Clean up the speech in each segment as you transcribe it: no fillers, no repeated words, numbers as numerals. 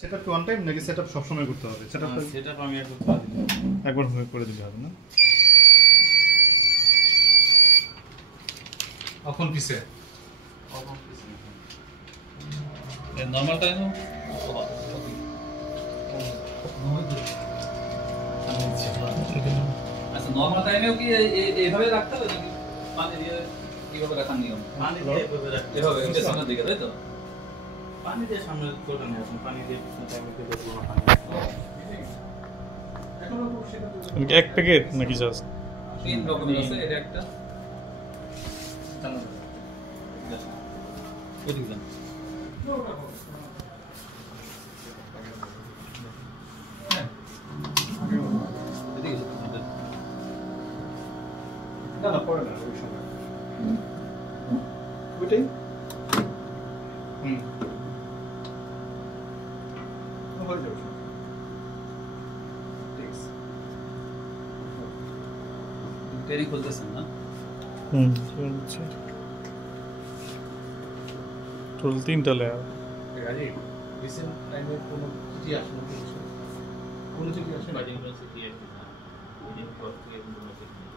Setup কি one time নাকি setup সব সময় করতে হবে? সেটআপ আমি একবার করে দিলে হবে না? এখন পিছে নরমাল টাইম আচ্ছা, নরমাল টাইমেও কি এইভাবে রাখতে হবে নাকি পানি দিয়ে কিভাবে রাখার নিয়ম? পানি দিয়ে এভাবে রাখতে এভাবে এটা সামনের দিকে, তাই তো? পানি দিয়ে সামনে করতে নেই, এখন পানি দিয়ে পিছনে টাইমে দিয়ে দেবো না পানি। এক প্যাকেট নাকি জাস্ট? 3 রকমের আছে, এটা একটা ওদিকে যান। না না পড়ে না ওই সময় ওইটাই হয়ে যাবে ঠিক আছে। টেরি খুলতেছেন না? চলছে টোটাল 3টা লেয়ার। গাড়ি রিসেন্ট টাইমে কোনো চিঠি আসলো কোনো চিঠি আসে না? ইউনিভার্সিটি না ওই পর থেকে কোনো চিঠি নেই।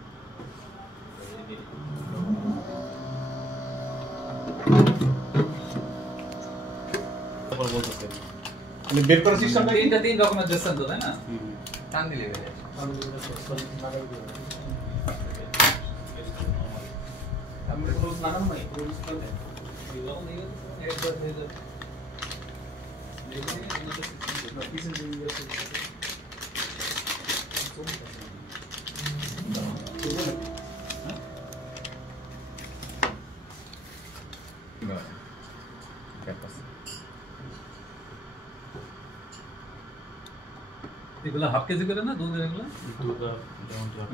তারপর বলতেছে মানে বের করার সিস্টেমটা কি? 3 রকমের দিচ্ছেন তো, তাই না? টান দিলে বেরে আমরা কোনো লাগানো নাই, কোনো কিছু করে নাই। যখন এই একবার হয়ে যাবে এগুলো হাফ কেজি করে না দুধ? এগুলো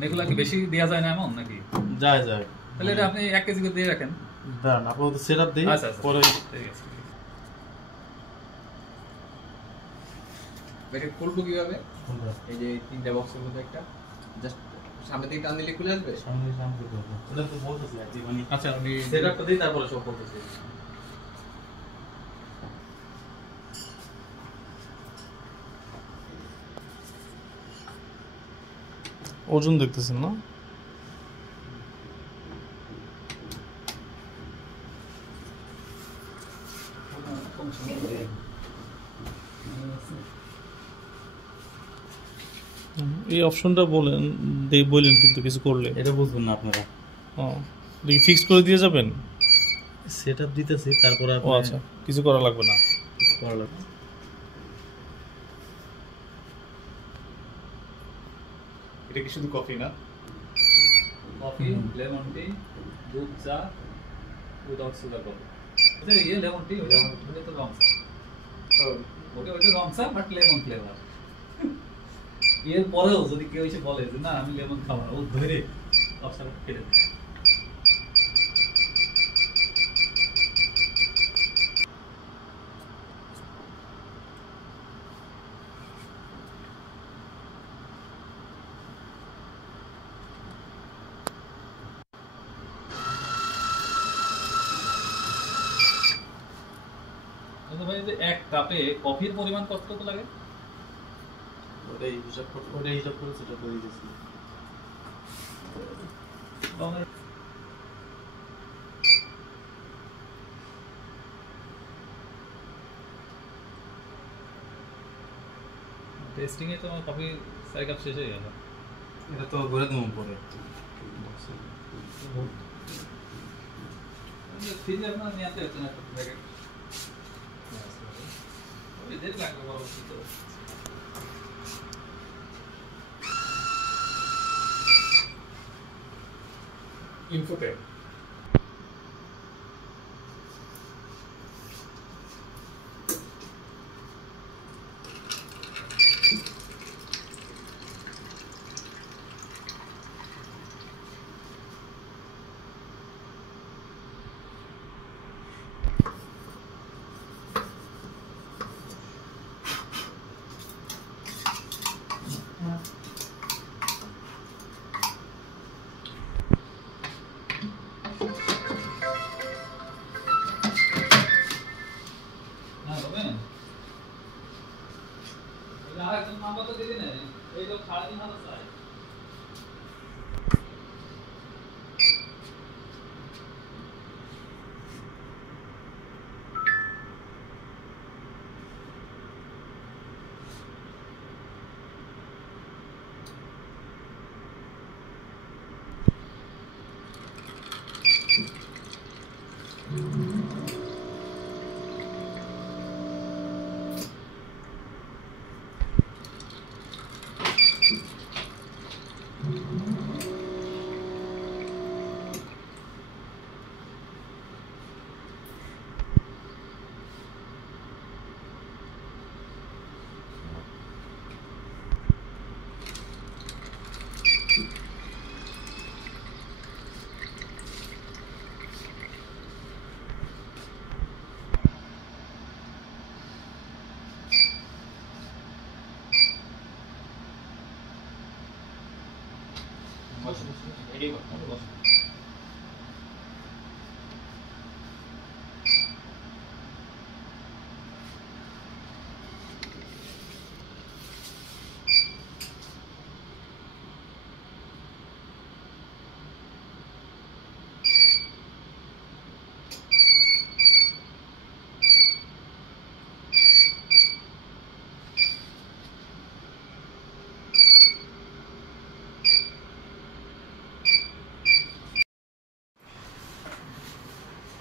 এগুলো কি বেশি দেওয়া যায় না এমন নাকি? যায় যায়, তাহলে এটা আপনি 1 কেজি করে দিয়ে রাখেন। দাঁড়ান আপাতত সেটআপ দিই, আচ্ছা পরে ঠিক আছে। এটা খুলবো কিভাবে? এই যে 3টা বক্সের মধ্যে একটা জাস্ট সামনে থেকে টান দিলে খুলে আসবে। সামনে সামনে করতে হবে, ওটা তো বলতেছি আর কি, মানে আচ্ছা আমি সেটআপটা দিই তারপরে সব বলতেছি। ওজন দেখতেছেন না? এই অপশনটা বললেন কিন্তু কিছু করলে এটা বুঝবেন না আপনারা, দেখি ফিক্স করে দিয়ে যাবেন। সেটআপ দিতেছি তারপরে ও আচ্ছা, কিছু করা লাগবে না। কিছু করা লাগবে। এটা কি শুধু কফি না? কফি, লেমন টি, দুধ চা উইদাউট সুগার কফি। এটা ইয়ে লেমন টি, ওটা তো রং চা। ওটা রং চা বাট লেমন ফ্লেভার। এর পরেও যদি কেউ এসে বলে যে না আমি লেমন খাবো না, ও ধরে অপশন কেটে দেয়। ভাই যে 1 কাপে কফির পরিমাণ কতটুকু লাগে? ওটাই হিসাব করে সেটা করে দিয়েছি। টেস্টিং এ তো আমার কফি 4 কাপ শেষ হয়ে গেল। এটা তো ঘুরে দেবো পরে। ফ্রিজে আপনার নিয়ে আসতে হচ্ছে না প্যাকেট। ওই দেড় লাগবে বড় তো। ইনফোটেক আর একদম নাম্বার তো দিবি না, এই লোক 3,500 চাই।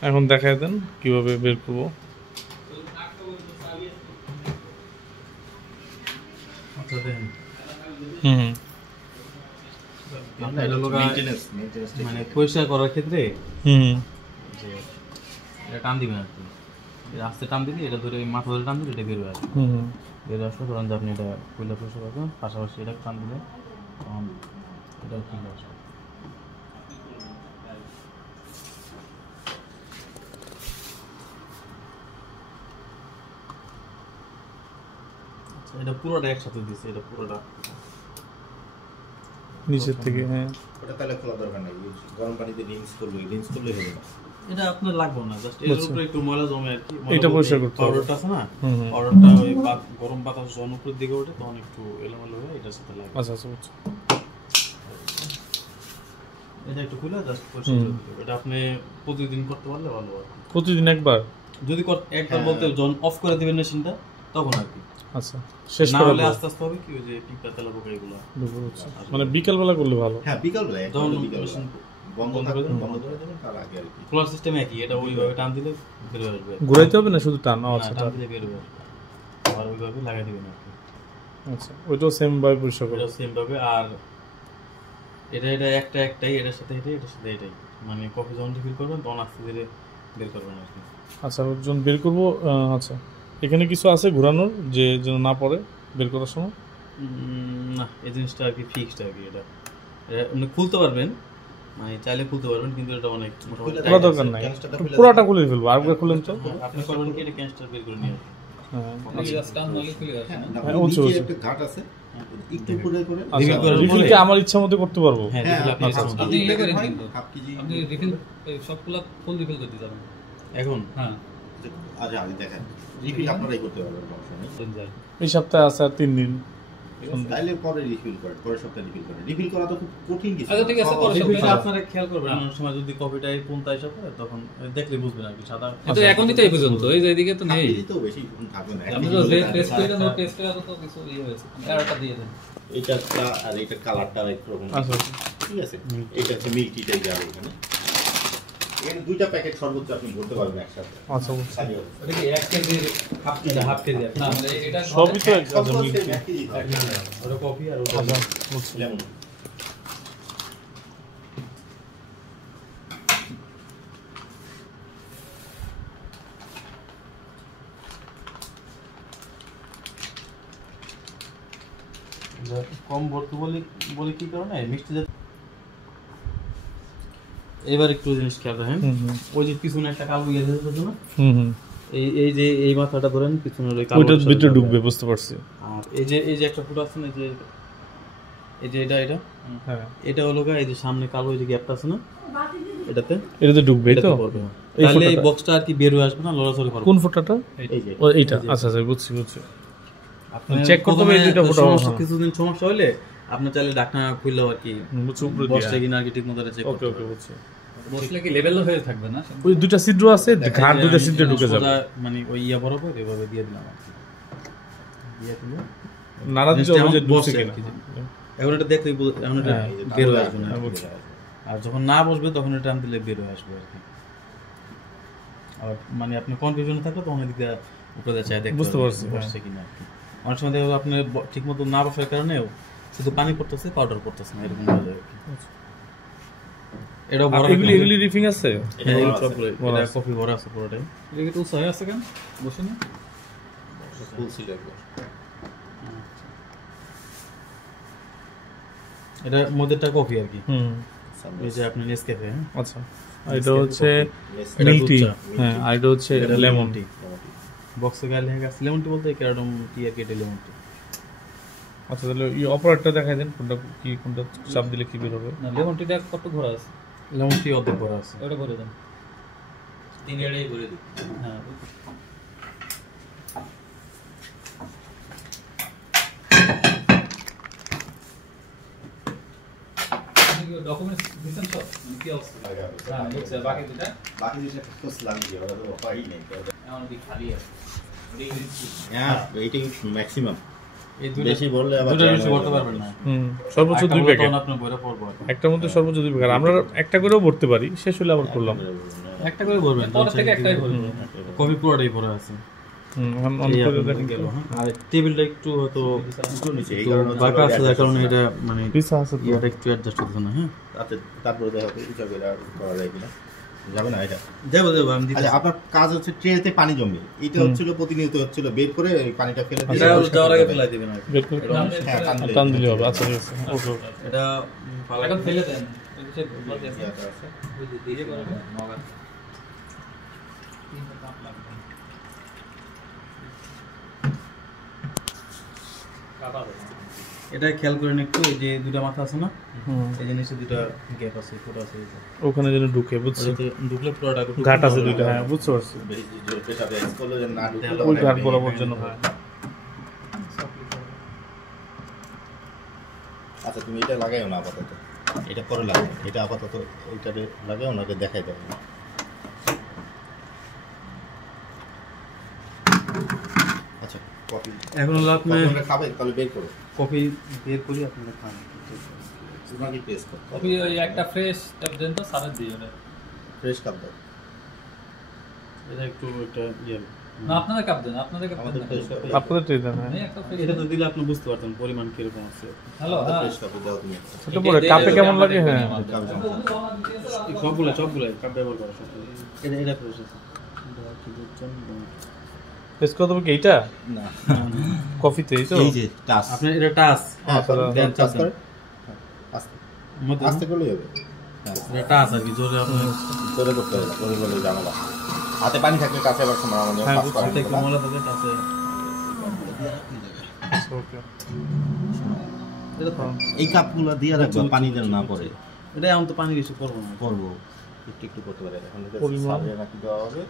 এখন দেখায় দেন কিভাবে বের করবো। আচ্ছা দেখেন হুম মানে পরিষ্কার করার ক্ষেত্রে হুম যে এটা টান দিবেন আর কি, এটা আস্তে টান দিলে এটা ধরে মাথা ধরে টান দিলে এটা বের হয়ে আসবে। হুম বের হয়ে আসলে ধরেন যে আপনি এটা পয়লা পরিষ্কার করবেন, পাশাপাশি এটা টান দিলে তখন এটা ঠিক আসবে। আচ্ছা, এটা পুরোটা একসাথে দিচ্ছে, এটা পুরোটা নিচের থেকে। হ্যাঁ ওটা তাহলে খোলা দরকার নাই, গরম পানিতে রিন্স করলে হবে না। এটা আপনার লাগবে না, জাস্ট এর আচ্ছা। উপরে একটু ময়লা জমে আর কি। এটা পরিষ্কার করতে হবে। পাউডারটা আছে না, হুম হুম। পাউডারটা ওই গরম বাতাস যখন উপরের দিকে ওঠে তখন একটু এলোমেলো হয়ে এটার সাথে লাগে। আচ্ছা আচ্ছা বুঝছি। এটা একটু খুলে জাস্ট পরিষ্কার করে দিতে হবে। এটা আপনি প্রতিদিন করতে পারলে ভালো আর কি। প্রতিদিন একবার? যদি একবার বলতে যখন অফ করে দিবেন মেশিনটা তখন আর কি। আচ্ছা শেষ না করার হলে পর? আস্তে আস্তে হবে কি ওই যে পিঁপড়া তেলা পোকা এগুলো। বুঝছি। মানে বিকাল বেলা করলে ভালো। হ্যাঁ বিকাল বেলা, যখন বিকাল মেশিন বন্ধ করে দেবেন, বন্ধ করে দেবেন তার আগে আর কি। খোলার সিস্টেম একই, এটা ওইভাবে টান দিলে বের হয়ে আসবে। ঘুরাইতে হবে না শুধু টান? হ্যাঁ, আচ্ছা টান দিলে বের হয়ে আসবে। আর ওইভাবে লাগাই দিবেন আর কি। আচ্ছা ওইটাও সেম ভাবে পরিষ্কার করবে? এটা সেম ভাবে। আর এটা একটাই, এটার সাথে এটার সাথে এটাই। মানে কফি যখন রিফিল করবেন তখন আস্তে ধীরে বের করবেন আর কি। আচ্ছা যখন বের করবো আচ্ছা এখানে কিছু আছে ঘোরানোর যে যেন না পড়ে বের করার সময়? না, এই জিনিসটা আর কি ফিক্সড আর কি। এটা আপনি খুলতে পারবেন, মানে চাইলে খুলতে পারবেন, কিন্তু এটা অনেক মোটামুটি খোলা দরকার নাই, পুরোটা খুলে ফেলবো। আরেকবার খুলেন তো। আপনি করবেন কি এটা ক্যান্সার বের করে নিয়ে আসবেন। হ্যাঁ টান মারলে খুলে যাচ্ছে না? না, হ্যাঁ, উঁচু, নিচে উঁচু। একটা ঘাট আছে, একটু করে করে আচ্ছা করার রিফিল পরে- কি আমার ইচ্ছা মতো করতে পারবো? হ্যাঁ, হ্যাঁ, রিফিল আপনি আপনি ইচ্ছা মতো। আপনি ইয়ে করেন কিন্তু। হাফ কেজি আপনি রিফিল সবগুলা ফুল রিফিল করতে যাবেন এখন হ্যাঁ আচ্ছা আগে দেখেন, রিফিল আপনারাই করতে পারবেন, সমস্যা নেই। যায়। এই সপ্তাহে আছে আর 3 দিন। তাইলে পরে রিফিল করেন, পরের সপ্তাহে রিফিল করেন। রিফিল করা তো খুব কঠিন কিছু আচ্ছা, ঠিক আছে, না। পরের রিফিলটা সপ্তাহে। আপনারা খেয়াল করবেন, অনেক সময় যদি কফিটা এই কোনটা এসে পড়ে তখন দেখলে বুঝবেন আর কি। সাদা এটা এখনই তো এই পর্যন্ত, এই যে এদিকে তো হাফ নেই। কেজি তো বেশি থাকবে না। আপনি তো টেস্ট করে দেন, টেস্ট করে তো কিছু ইয়ে হয়েছে। এরটা দিয়ে দেন। এইটা আর এইটা কালারটা একরকম। আচ্ছা ঠিক আছে, এইটা হচ্ছে মিল্ক টিটাই যাবে এখানে। এখানে দুইটা প্যাকেট সর্বোচ্চ আপনি ভরতে পারবেন একসাথে। আচ্ছা বুঝছি। খালি হবে। এটা কি 1 কেজি হাফ কেজি না মানে এটা সবই তো এক সব আচ্ছা তো মিল। same, এক কেজি হবে। ওটা কফি আর ওটা আচ্ছা বুঝছি। যেমন কম ভর্তি বলে কি কারণে মিষ্টি এবার একটু জিনিস খেয়াল রাখেন। হুম হুম ওই যে পিছনে একটা কালো ইয়ে দেখেছো না, হুম হুম। এই যে এই মাথাটা ধরেন পিছনের ওই কালো ওইটার অংশটা ভিতরে যাবে। ঢুকবে, বুঝতে পারছি। আর এই যে একটা ফুট আছে না, এই যে এটা হ্যাঁ এটা হলো গা, এই যে সামনে কালো এই যে গ্যাপটা আছে না, এটাতে এটাতে ঢুকবে এই তো? এটাতে পড়বে। এই তাহলে এই ফোঁটাটা? বক্সটা আর কি বের হয়ে আসবে না, লড়াচড়ি করবে। কোন ফোটাটা? এই যে ও এইটা? আচ্ছা আচ্ছা বুঝছি বুঝছি। চেক করতে হবে এই দুইটা ফটো কিছুদিন সমস্যা হলে আপনি চাইলে ঢাকনা খুললেও আর কি উপরে বসলে কিনা আর কি ঠিক মতো চেক ওকে ওকে বুঝছি বসলে কি লেভেল হয়ে থাকবে না? ওই দুইটা ছিদ্র আছে ঘাট দুইটা ছিদ্রে ঢুকে যাবে মানে ওই ইয়া বরাবর এভাবে দিয়ে দিলাম আর কি। দিয়ে দিলে নাড়া দিতে হবে যে ঢুকছে বসে আর কিনা কি। এখন এটা দেখলে এখন এটা হ্যাঁ, বের হয়ে আসবে না হ্যাঁ, আর কি। বুঝছি। আর যখন না বসবে তখন এটা টান দিলে বের হয়ে আসবে আর কি। আর মানে আপনি কনফিউশনে থাকলে তখন এদিকে উপরে চাই দেখতে বুঝতে পারবেন পারছি, বসছে কিনা আর কি। অনেক সময় দেখা যাবে আপনি ঠিক মতো না বসার কারণেও শুধু পানি পড়তেছে পাউডার পড়তেছে না এরকম হয়ে যায় আর কি। এটাও আর বড় এগুলি রিফিং আছে হ্যাঁ এগুলো সবগুলো বড় এটা আছে। কফি ভরা আছে পুরোটাই। এটা কি টুলস হয়ে আছে কেন? বসে না? ফুল ছিল একবার। এটা মধ্যেটা কফি আর কি। হুম এই যে আপনি নেসক্যাফে হ্যাঁ আচ্ছা আর এটা হচ্ছে এটা মিল্ক টি দুধ চা। হ্যাঁ আর এটা হচ্ছে এটা লেমন টি বক্সে গায়ে লেখা আছে লেমন টি বলতে ক্যারাডম টি আর কি এটা লেমন টি। আচ্ছা তাহলে এই অপারেটরটা দেখাই দেন কোনটা কি কোনটা চাপ দিলে কি বের হবে না, লেমন টিটা কত ঘোরা আছে? লেমন টি অর্ধেক ভরা আছে। ওটা ভরে দেন। 3 এটাই করে দিই। হ্যাঁ। ডকুমেন্টস দিচ্ছেন সব? মানে কি অবস্থা? হ্যাঁ, বুঝছি। বাকি দুটা বাকি জিনিসটা খোঁজ লাগিয়ে ওরা তো উপায়ই নেই। এমন কি খালি আছে? ওটাই দিচ্ছি। হ্যাঁ এইটাই ম্যাক্সিমাম। এই দুটো বেশি বললে আবার দুটো বেশি করতে পারবেন না। সর্বোচ্চ একটা 2 বলে প্যাকেট তখন আপনি বইরা পড়বো আর কি। একটার মধ্যে সর্বোচ্চ 2 প্যাকেট আমরা একটা করেও ভরতে পারি শেষ হলে আবার করলাম একটা করে ভরবেন পর থেকে একটাই বলবো। কফি পুরোটাই ভরা আছে। অন এই করে আপনার দেখেন গেল হ্যাঁ। আর টেবিলটা একটু হয়তো একটু নিচে এই একটু কারণে হচ্ছে বাঁকা আছে যার কারণে এটা মানে পিছা আছে তো ইয়াটা একটু অ্যাডজাস্ট হচ্ছে না হ্যাঁ। তারপরে দেখা হবে হিসাব এটা করা যায় কিনা যাবে না এটা। যাবো যাবো আমি দিতে আচ্ছা আপনার কাজ হচ্ছে ট্রেতে পানি জমে এটা হচ্ছিল প্রতিনিয়ত হচ্ছিল বের করে এই পানিটা ফেলে দিয়ে এটা পরিষ্কার যাওয়ার করে আগে দেবেন। ফেলাই দিবেন আর কি। বের করে হ্যাঁ, টান দিলে হবে আচ্ছা ঠিক আছে ওকে ওকে এটা ফালাই এখন ফেলে দেন। এই যে বলতে আছে। ইয়াটা আছে। ওই যে দিয়ে করে দেন, মগা। তিনটা কাপ লাগবে। কাপ আছে। এটা খেয়াল করেন একটু এই যে দুটো মাথা আছে না হুম এই জিনিসে দুটো গ্যাপ আছে ফুট আছে এই যে। ওখানে যেন ঢুকে বুঝছি ওটাতে ঢুকলে পুরোটা একটু ঘাট আছে দুইটা হ্যাঁ বুঝতে পারছি বেশি জোর প্রেসার রেজ করলে যে না ঢুকলে ওই অনেক ঘাট বেশি বরাবর pain জন্য হয়। হয়। আচ্ছা তুমি এটা লাগাইও না আপাতত এটা পরে লাগাও এটা আপাতত ওইটাতে লাগাও না ওটা দেখাই দাও আচ্ছা কফি এখন হলো আপনি খাবে তাহলে বের করো কফি বের করি আপনারা খান তোমাকে টেস্ট করতে কফি ওই একটা ফ্রেশ ট্যাপ দেন তো সারা দিয়ে ওটা। ফ্রেশ কাপ দাও এটা একটু একটা ইয়ে না আপনারা কাপ দেন, আপনাদের কাপ আমাদের দেন। ফ্রেশ কাপ আপনাদের ট্রে দেন হ্যাঁ নেই একটা ফ্রেশ। এটা তো দিলে আপনি বুঝতে পারতেন পরিমাণ কিরকম আছে। হ্যালো হ্যাঁ। ফ্রেশ কাপ দাও তুমি ছোট বড় কাপে কেমন লাগে হ্যাঁ এই সবগুলো কাপ ব্যবহার করা সবগুলো এটা এটা ফ্রেশ আছে এটা কি বুঝছেন টেস্ট করতে হবে কি এইটা না কফিতে এই তো এই যে টাস আপনি এটা টাচ হ্যাঁ দেন, টাচ দেন। করে আস্তে মধ্যে আস্তে করলেই হবে হ্যাঁ এটা টাচ আর কি জোরে আপনি ধরে করতে হবে ধরে করলে ঝামেলা হাতে পানি থাকলে কাছে আবার সময় আমাদের হ্যাঁ, পাস করা হাতে একটু ময়লা থাকে টাচে ওকে এটা তো এই কাপগুলো দিয়ে রাখবা পানি যেন না পড়ে এটা এখন তো পানি বেশি করবো না করবো একটু একটু করতে পারে এখন পরিমাণ। সাজিয়ে নাকি দেওয়া হবে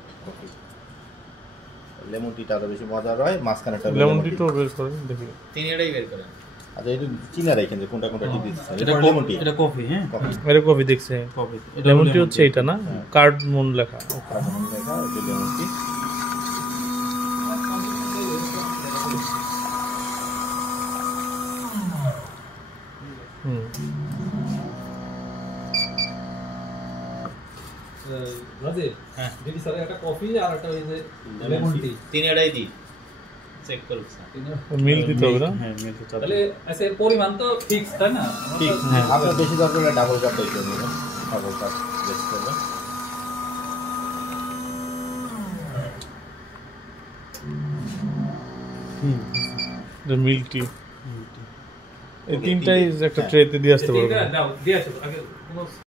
লেমন টিটা আরো বেশি মজার হয় মাঝখানে একটা লেমন টি তো বের করেন দেখি তিনি এটাই বের করেন আচ্ছা এটা চিনা রাখেন যে কোনটা কোনটা টি দিচ্ছে এটা লেমন টি এটা কফি হ্যাঁ কফি আরে কফি দেখছে কফি লেমন টি হচ্ছে এটা না কার্ডমন লেখা কার্বন লেখা এটা লেমন টি হুম রাজীব হ্যাঁ। দিদি স্যার একটা কফি আর একটা ওই যে লেমন টি। তিনি এটাই দি চেক করুন মিল দিতে হবে না হ্যাঁ মিল তো তাহলে আচ্ছা এর পরিমাণ তো ফিক্স তাই না? ঠিক হ্যাঁ। আপনার বেশি দরকার হলে ডাবল কাপ দিয়ে নেবেন ডাবল কাপ বেশি করবে এটা মিল টি এই তিনটাই একটা ট্রেতে দিয়ে আসতে পারবো দাও দিয়ে আসো আগে কোনো